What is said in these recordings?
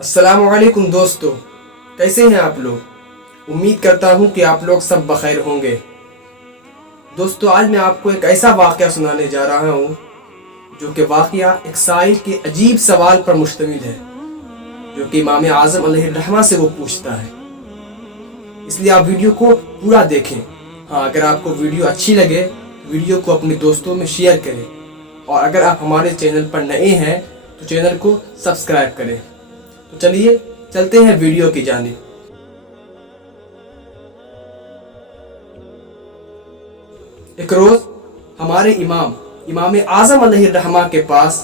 अस्सलाम वालेकुम दोस्तों, कैसे हैं आप लोग। उम्मीद करता हूं कि आप लोग सब बखैर होंगे। दोस्तों, आज मैं आपको एक ऐसा वाक़या सुनाने जा रहा हूं जो कि वाक़या एक साइल के अजीब सवाल पर मुश्तमिल है, जो कि इमाम आज़म अलैहिर्रहमा से वो पूछता है। इसलिए आप वीडियो को पूरा देखें। हाँ, अगर आपको वीडियो अच्छी लगे तो वीडियो को अपने दोस्तों में शेयर करें, और अगर आप हमारे चैनल पर नए हैं तो चैनल को सब्सक्राइब करें। तो चलिए चलते हैं वीडियो की जानिब। एक रोज हमारे इमाम आज़म अलैहिर्रहमा के पास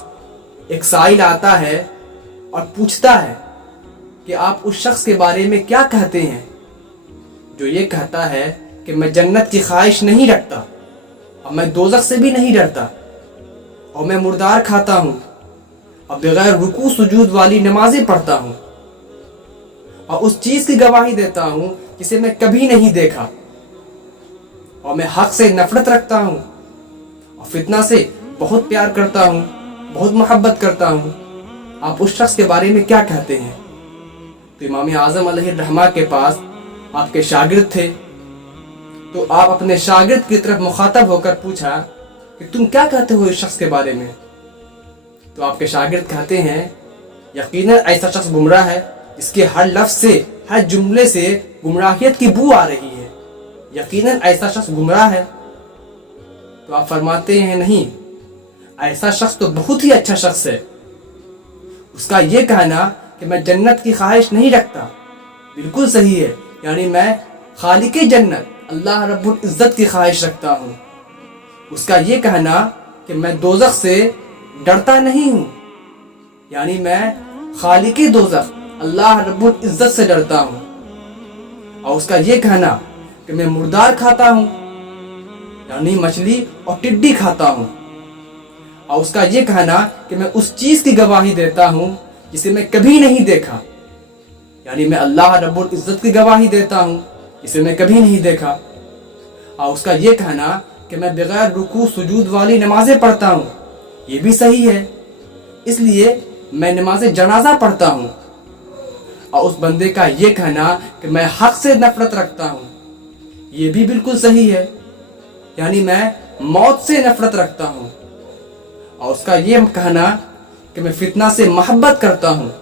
एक साइल आता है और पूछता है कि आप उस शख्स के बारे में क्या कहते हैं जो ये कहता है कि मैं जन्नत की ख्वाहिश नहीं रखता और मैं दोज़ख से भी नहीं डरता, और मैं मुर्दार खाता हूँ और बगैर रुकू सुजूद वाली नमाजें पढ़ता हूँ, और उस चीज़ की गवाही देता हूँ जिसे मैं कभी नहीं देखा, और मैं हक से नफरत रखता हूँ और फितना से बहुत प्यार करता हूँ, बहुत मोहब्बत करता हूँ। आप उस शख्स के बारे में क्या कहते हैं। तो इमाम आज़म अलैहिर्रहमा के पास आपके शागिर्द थे, तो आप अपने शागिर्द की तरफ मुखातब होकर पूछा कि तुम क्या कहते हो इस शख्स के बारे में। तो आपके शागिर्द कहते हैं, यकीनन ऐसा शख्स गुमराह है जिसके हर लफ्ज़ से, हर जुमले से गुमराहियत की बू आ रही है। यकीनन ऐसा शख्स गुमराह है। तो आप फरमाते हैं, नहीं, ऐसा शख्स तो बहुत ही अच्छा शख्स है। उसका ये कहना कि मैं जन्नत की ख्वाहिश नहीं रखता बिल्कुल सही है, यानी मैं खालिके जन्नत अल्लाह रब्बुल इज़्ज़त की ख्वाहिश रखता हूँ। उसका ये कहना कि मैं दोज़ख से डरता नहीं हूँ, यानी मैं खालिके दोज़ख अल्लाह रब्बुल इज़्ज़त से डरता हूँ। और उसका ये कहना कि मैं मुर्दार खाता हूँ, यानी मछली और टिड्डी खाता हूँ। और उसका ये कहना कि मैं उस चीज़ की गवाही देता हूँ जिसे मैं कभी नहीं देखा, यानी मैं अल्लाह रब्बुल इज़्ज़त की गवाही देता हूँ जिसे मैं कभी नहीं देखा। और उसका ये कहना कि मैं बगैर रुकू सुजूद वाली नमाजें पढ़ता हूँ, ये भी सही है, इसलिए मैं नमाज जनाजा पढ़ता हूँ। और उस बंदे का ये कहना कि मैं हक से नफरत रखता हूँ, ये भी बिल्कुल सही है, यानी मैं मौत से नफरत रखता हूँ। और उसका ये कहना कि मैं फितना से मोहब्बत करता हूँ,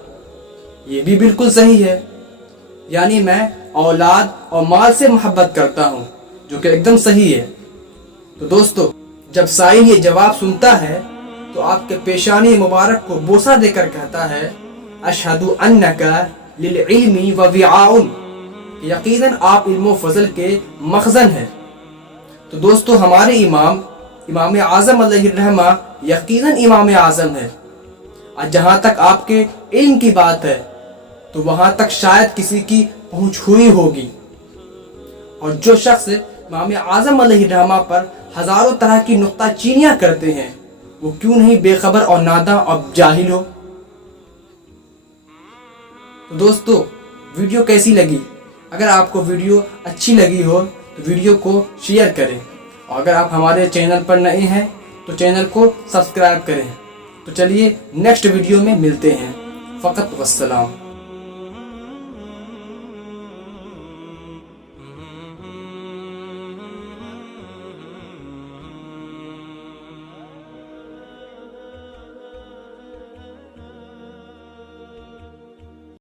ये भी बिल्कुल सही है, यानी मैं औलाद और माल से मोहब्बत करता हूँ, जो कि एकदम सही है। तो दोस्तों, जब साइल ये जवाब सुनता है तो आपके पेशानी मुबारक को बोसा देकर कहता है, अशहदु अन्नका लिल इल्मी व विआउन, यकीनन आप इल्म व फजल के मखज़न हैं। तो दोस्तों, हमारे इमाम आज़म अलैहिर्रहमा यकीनन इमाम आज़म है। और जहाँ तक आपके इल्म की बात है तो वहाँ तक शायद किसी की पहुँच हुई होगी। और जो शख्स इमाम आज़म अलैहिर्रहमा पर हज़ारों तरह की नुक्ताचीनियाँ करते हैं, वो क्यों नहीं बेखबर और नादां और जाहिल हो। तो दोस्तों, वीडियो कैसी लगी। अगर आपको वीडियो अच्छी लगी हो तो वीडियो को शेयर करें, और अगर आप हमारे चैनल पर नए हैं तो चैनल को सब्सक्राइब करें। तो चलिए नेक्स्ट वीडियो में मिलते हैं। फ़कत वस्सलाम।